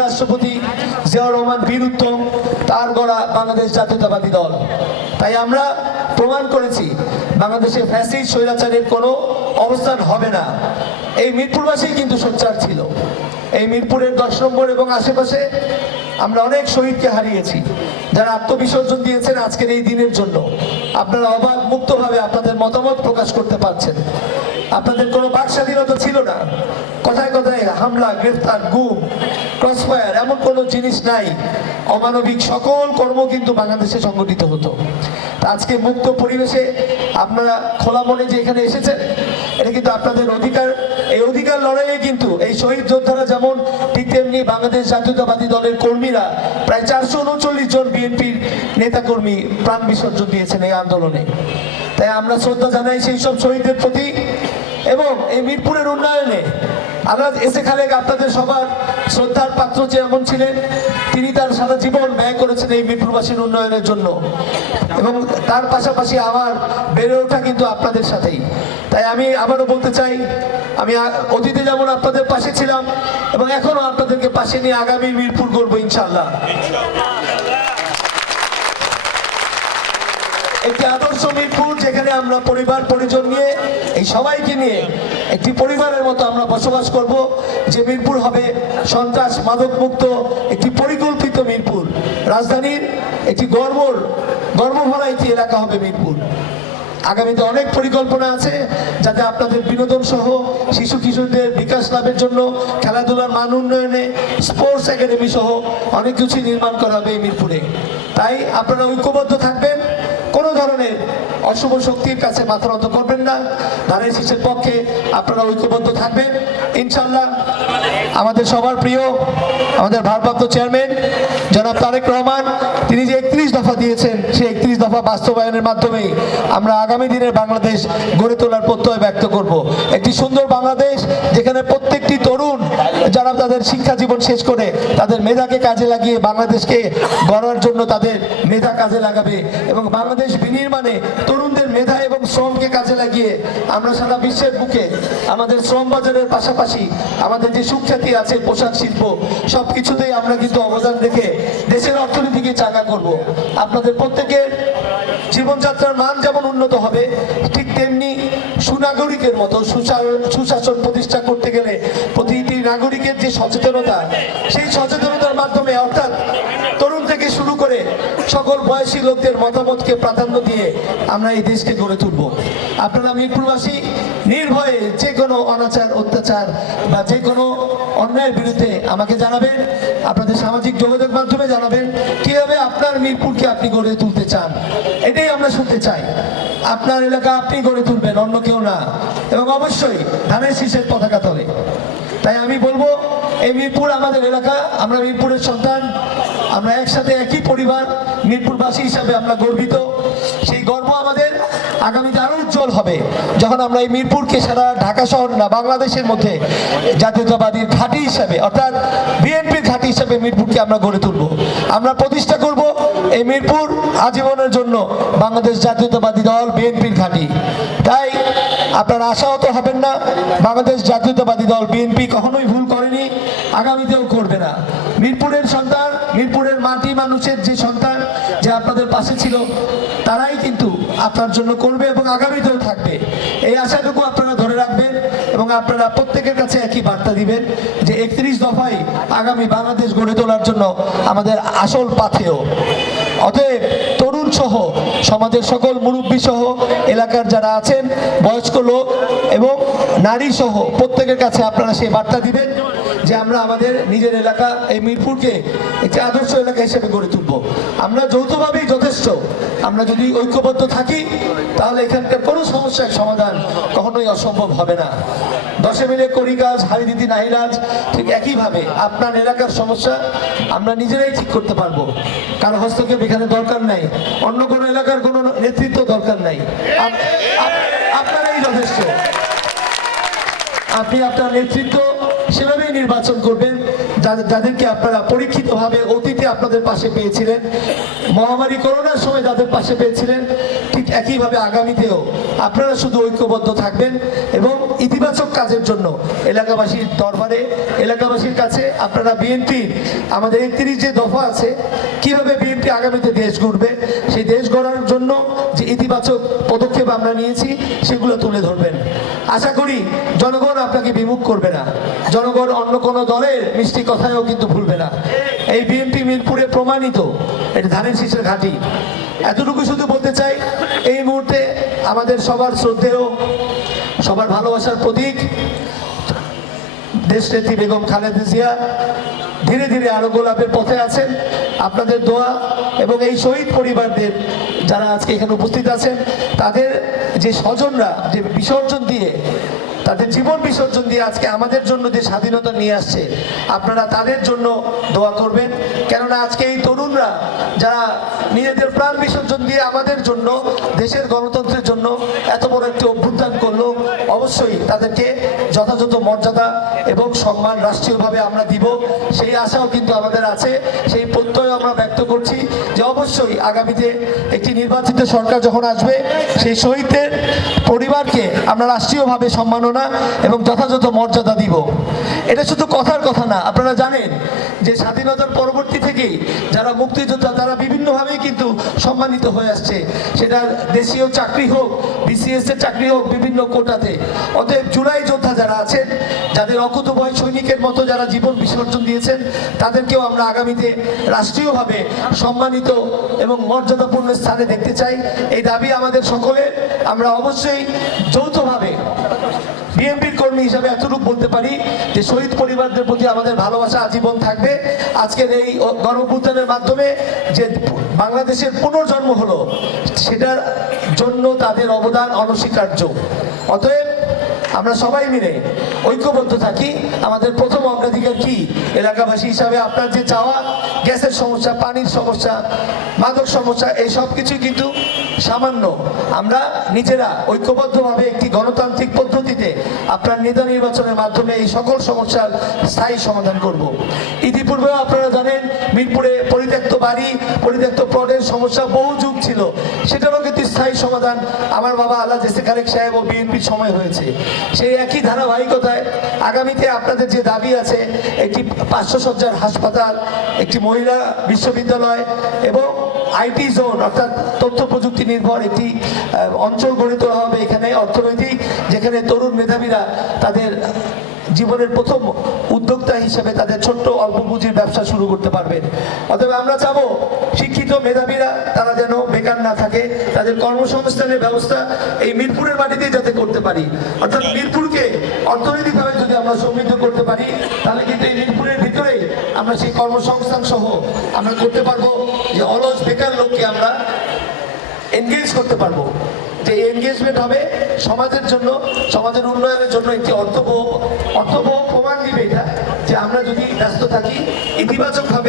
রাষ্ট্রপতি জিয়াউর রহমান বীর উত্তম তার গড়া বাংলাদেশ জাতীয়তাবাদী দল। তাই আমরা প্রমাণ করেছি বাংলাদেশে ফ্যাসিস্ট স্বৈরাচারের কোনো অবস্থান হবে না। এই মিরপুরবাসী কিন্তু সোচ্চার ছিল। এই মিরপুরের 10 নম্বর এবং আশেপাশে আমরা অনেক শহীদকে হারিয়েছি, যারা আত্মবিসর্জন দিয়েছেন আজকের এই দিনের জন্য। আপনারা অবাধ মুক্তভাবে আপনাদের মতামত প্রকাশ করতে পারছেন। আপনাদের কোনো বাক স্বাধীনতা ছিল না। কথায় কথায় হামলা, গ্রেফতার, গুম, ক্রসফায়ার এমন কোনো জিনিস নাই। অমানবিক সকল কর্ম কিন্তু বাংলাদেশে সংগঠিত হতো। আজকে মুক্ত পরিবেশে আপনারা খোলা মনে যে এখানে এসেছেন, এটা কিন্তু আপনাদের অধিকার। এই অধিকার লড়াইয়ে কিন্তু এই শহীদ যোদ্ধারা যেমন, ঠিক তেমনি বাংলাদেশ জাতীয়তাবাদী দলের কর্মীরা প্রায় 439 জন বিএনপির নেতাকর্মী প্রাণ বিসর্জন দিয়েছেন এই আন্দোলনে। তাই আমরা শ্রদ্ধা জানাই সেই সব শহীদদের প্রতি। এবং এই মিরপুরের উন্নয়নে আলহাজ এসে খালেক আপনাদের সবার শ্রদ্ধার পাত্র যেমন ছিলেন, তিনি তার সারা জীবন ব্যয় করেছেন এই মিরপুরবাসীর উন্নয়নের জন্য। এবং তার পাশাপাশি আমার বেড়ে ওঠা কিন্তু আপনাদের সাথেই। তাই আমি আবারও বলতে চাই, আমি অতীতে যেমন আপনাদের পাশে ছিলাম এবং এখনো আপনাদেরকে পাশে নিয়ে আগামী মিরপুর গড়বো ইনশাআল্লাহ। একটি আদর্শ মিরপুর, যেখানে আমরা পরিবার পরিজন নিয়ে, এই সবাইকে নিয়ে একটি পরিবারের মতো আমরা বসবাস করব। যে মিরপুর হবে সন্ত্রাস মাদক মুক্ত একটি পরিকল্পিত মিরপুর। রাজধানীর একটি গর্বভরা একটি এলাকা হবে মিরপুর। আগামীতে অনেক পরিকল্পনা আছে, যাতে আপনাদের বিনোদন সহ শিশু কিশোরদের বিকাশ লাভের জন্য খেলাধুলার মান উন্নয়নে স্পোর্টস একাডেমি সহ অনেক কিছু নির্মাণ করা হবে এই মিরপুরে। তাই আপনারা ঐক্যবদ্ধ থাকবেন, কোনো ধরনের অশুভ শক্তির কাছে মাথা নত করবেন না। ধানের শীষের পক্ষে আপনারা ঐক্যবদ্ধ থাকবেন ইনশাল্লাহ। আমাদের সবার প্রিয় আমাদের ভারপ্রাপ্ত চেয়ারম্যান জনাব তারেক রহমান, তিনি যে 31 দফা দিয়েছেন, সেই 31 দফা বাস্তবায়নের মাধ্যমেই আমরা আগামী দিনের বাংলাদেশ গড়ে তোলার প্রত্যয় ব্যক্ত করব। একটি সুন্দর বাংলাদেশ, যেখানে প্রত্যেকটি তরুণ যারা তাদের শিক্ষা জীবন শেষ করে তাদের মেধাকে কাজে লাগিয়ে বাংলাদেশকে গড়ার জন্য তাদের মেধা কাজে লাগাবে, এবং বাংলাদেশ বিনির্মাণে তরুণদের মেধা এবং শ্রমকে কাজে লাগিয়ে আমরা সারা বিশ্বের বুকে আমাদের শ্রম বাজারের পাশাপাশি আমাদের যে সুখ্যাতি আছে, পোশাক শিল্প, সবকিছুতেই আমরা কিন্তু অবদান রেখে দেশের অর্থনীতিকে চাঙ্গা করব। আপনাদের প্রত্যেকের জীবনযাত্রার মান যেমন উন্নত হবে, ঠিক তেমনি সুনাগরিকের মতো সুশাসন প্রতিষ্ঠা করতে গেলে প্রতিটি নাগরিকের যে সচেতনতা, সেই সচেতনতার মাধ্যমে, অর্থাৎ তরুণ থেকে শুরু করে সকল বয়সী লোকদের মতামতকে প্রাধান্য দিয়ে আমরা এই দেশকে গড়ে তুলব। আপনারা মিরপুরবাসী নির্ভয়ে যে কোনো অনাচার, অত্যাচার বা যে কোনো অন্যায়ের বিরুদ্ধে আমাকে জানাবেন, আপনাদের সামাজিক যোগাযোগ মাধ্যমে জানাবেন কিভাবে আপনার মিরপুরকে আপনি গড়ে তুলতে চান। এটাই আমরা শুনতে চাই। আপনার এলাকা আপনি গড়ে তুলবেন, অন্য কেউ না, এবং অবশ্যই ধানের শীষের পতাকা তলে। তাই আমি বলবো, এই মিরপুর আমাদের এলাকা, আমরা মিরপুরের সন্তান, আমরা একসাথে একই পরিবার, মিরপুরবাসী হিসাবে আমরা গর্বিত। সেই গর্ব আমাদের আগামীতে আরো উজ্জ্বল হবে যখন আমরা এই মিরপুরকে সারা ঢাকা শহর না, বাংলাদেশের মধ্যে জাতীয়তাবাদীর ঘাঁটি হিসাবে, অর্থাৎ বিএনপির ঘাঁটি হিসাবে মিরপুরকে আমরা গড়ে তুলব। আমরা প্রতিষ্ঠা করব এই মিরপুর আজীবনের জন্য বাংলাদেশ জাতীয়তাবাদী দল বিএনপির ঘাঁটি। তাই আপনারা আশাহত হবেন না। বাংলাদেশ জাতীয়তাবাদী দল বিএনপি কখনোই ভুল করেনি, আগামীতেও করবে না। মিরপুরের সন্তান, মিরপুরের মাটি মানুষের যে সন্তান, যে আপনাদের পাশে ছিল, তারাই কিন্তু আপনার জন্য করবে এবং আগামীতেও থাকবে। এই আশাটুকু আপনারা ধরে রাখবেন এবং আপনারা প্রত্যেকের কাছে একই বার্তা দিবেন যে 31 দফাই আগামী বাংলাদেশ গড়ে তোলার জন্য আমাদের আসল পাথেয়। অতএব তরুণ সহ সমাজের সকল মুরব্বী সহ এলাকার যারা আছেন বয়স্ক লোক এবং নারী সহ প্রত্যেকের কাছে আপনারা সেই বার্তা দিবেন যে আমরা আমাদের নিজের এলাকা এই মিরপুরকে একটি আদর্শ এলাকা হিসেবে গড়ে তুলব। আমরা যৌথভাবেই যথেষ্ট। আমরা যদি ঐক্যবদ্ধ থাকি তাহলে এখানকার কোনো সমস্যার সমাধান কখনোই অসম্ভব হবে না। দশে মিলে করি কাজ, হারি দিদি নাহি রাজ, ঠিক একইভাবে আপনার এলাকার সমস্যা আমরা নিজেরাই ঠিক করতে পারবো। কারো হস্তক্ষেপ এখানে দরকার নাই, অন্য কোনো এলাকার কোনো নেতৃত্ব দরকার নাই, আপনারাই যথেষ্ট। আপনি আপনার নেতৃত্ব সেভাবেই নির্বাচন করবেন যাদেরকে আপনারা পরীক্ষিতভাবে অতীতে আপনাদের পাশে পেয়েছিলেন, মহামারী করোনার সময় যাদের পাশে পেয়েছিলেন, ঠিক একইভাবে আগামীতেও আপনারা শুধু ঐক্যবদ্ধ থাকবেন এবং ইতিবাচক কাজের জন্য এলাকাবাসীর দরবারে, এলাকাবাসীর কাছে আপনারা বিএনপি আমাদের 31 যে দফা আছে, কিভাবে বিএনপি আগামীতে দেশ গড়বে, সেই দেশ গড়ার জন্য যে ইতিবাচক পদক্ষেপ আমরা নিয়েছি সেগুলো তুলে ধরবেন। আশা করি জনগণ আপনাকে বিমুখ করবে না, জনগণ অন্য কোনো দলের মিষ্টি কথায়ও কিন্তু ভুলবে না। এই বিএনপি মিরপুরে প্রমাণিত, এটা ধানের শীষের ঘাঁটি। এতটুকু শুধু বলতে চাই, এই মুহূর্তে আমাদের সবার শ্রদ্ধেয়, সবার ভালোবাসার প্রতীক দেশনেত্রী বেগম খালেদা জিয়া ধীরে ধীরে আরোগ্য লাভের পথে আছেন। আপনাদের দোয়া এবং এই শহীদ পরিবারদের যারা আজকে এখানে উপস্থিত আছেন, তাদের যে স্বজনরা যে বিসর্জন দিয়ে, তাদের জীবন বিসর্জন দিয়ে আজকে আমাদের জন্য যে স্বাধীনতা নিয়ে আসছে, আপনারা তাদের জন্য দোয়া করবেন। কেননা আজকে এই তরুণরা যারা নিজেদের প্রাণ বিসর্জন দিয়ে আমাদের জন্য, দেশের গণতন্ত্রের জন্য এত বড় একটি অভ্যুত্থান করলো, অবশ্যই তাদেরকে যথাযথ মর্যাদা এবং সম্মান রাষ্ট্রীয়ভাবে আমরা দিব, সেই আশাও কিন্তু আমাদের আছে। সেই প্রত্যয় আমরা ব্যক্ত করছি যে অবশ্যই আগামীতে একটি নির্বাচিত সরকার যখন আসবে, সেই শহীদদের পরিবারকে আমরা রাষ্ট্রীয়ভাবে সম্মাননা এবং যথাযথ মর্যাদা দিব। এটা শুধু কথার কথা না, আপনারা জানেন যে স্বাধীনতার পরবর্তী থেকেই যারা মুক্তিযোদ্ধা তারা বিভিন্নভাবেই কিন্তু সম্মানিত হয়ে আসছে, সেটা দেশীয় চাকরি হোক, বিসিএস এর চাকরি হোক, বিভিন্ন কোটাতে। অতএব জুলাই যোদ্ধা যারা আছেন, যাদের অকুতোভয় সৈনিকের মতো যারা জীবন বিসর্জন দিয়েছেন, তাদেরকেও আমরা আগামীতে রাষ্ট্রীয়ভাবে সম্মানিত এবং মর্যাদাপূর্ণ স্থানে দেখতে চাই। এই দাবি আমাদের সকলের। আমরা অবশ্যই যৌথভাবে বিএনপির কর্মী হিসাবে এতটুকু বলতে পারি যে শহীদ পরিবারদের প্রতি আমাদের ভালোবাসা আজীবন থাকবে। আজকের এই গণঅভ্যুত্থানের মাধ্যমে যে বাংলাদেশের পুনর্জন্ম হলো, সেটার জন্য তাদের অবদান অনস্বীকার্য। অতএব আমরা সবাই মিলে ঐক্যবদ্ধ থাকি। আমাদের প্রথম অগ্রাধিকার কি? এলাকাবাসী হিসাবে আপনার যে চাওয়া, গ্যাসের সমস্যা, পানির সমস্যা, মাদক সমস্যা, এই সব কিছু কিন্তু সামান্য। আমরা নিজেরা ঐক্যবদ্ধভাবে একটি গণতান্ত্রিক পদ্ধতিতে আপনার নেতা নির্বাচনের মাধ্যমে এই সকল সমস্যার স্থায়ী সমাধান করব। ইতিপূর্বেও আপনারা জানেন মিরপুরে পরিত্যক্ত বাড়ি, পরিত্যক্ত প্লটের সমস্যা বহু যুগ ছিল, সেটারও কিন্তু স্থায়ী সমাধান আমার বাবা আল্লাহ জেসে খালেক সাহেব ও বিএনপির সময় হয়েছে। সেই একই ধারাবাহিকতায় আগামীতে আপনাদের যে দাবি আছে, একটি 500 শয্যার হাসপাতাল, একটি মহিলা বিশ্ববিদ্যালয় এবং আইটি জোন অর্থাৎ তথ্য প্রযুক্তি নির্ভর একটি অঞ্চল গড়ে তোলা হবে এখানে, অর্থনৈতিক, যেখানে তরুণ মেধাবীরা তাদের জীবনের প্রথম উদ্যোক্তা হিসেবে তাদের ছোট্ট অল্প পুঁজির ব্যবসা শুরু করতে পারবেন। অতএব আমরা চাবো শিক্ষিত মেধাবীরা তারা যেন বেকার না থাকে, তাদের কর্মসংস্থানের ব্যবস্থা এই মিরপুরের মাটিতেই যাতে করতে পারি। অর্থাৎ মিরপুরকে অর্থনৈতিকভাবে যদি আমরা সমৃদ্ধ করতে পারি, তাহলে কিন্তু এই মিরপুরের ভিতরেই আমরা সেই কর্মসংস্থান সহ আমরা করতে পারবো যে অলস বেকার লোককে আমরা এনগেজ করতে পারবো। যে এনগেজমেন্ট হবে সমাজের জন্য, সমাজের উন্নয়নের জন্য একটি অর্থবহ প্রমাণ দিবে এটা, যে আমরা যদি ব্যস্ত থাকি ইতিবাচকভাবে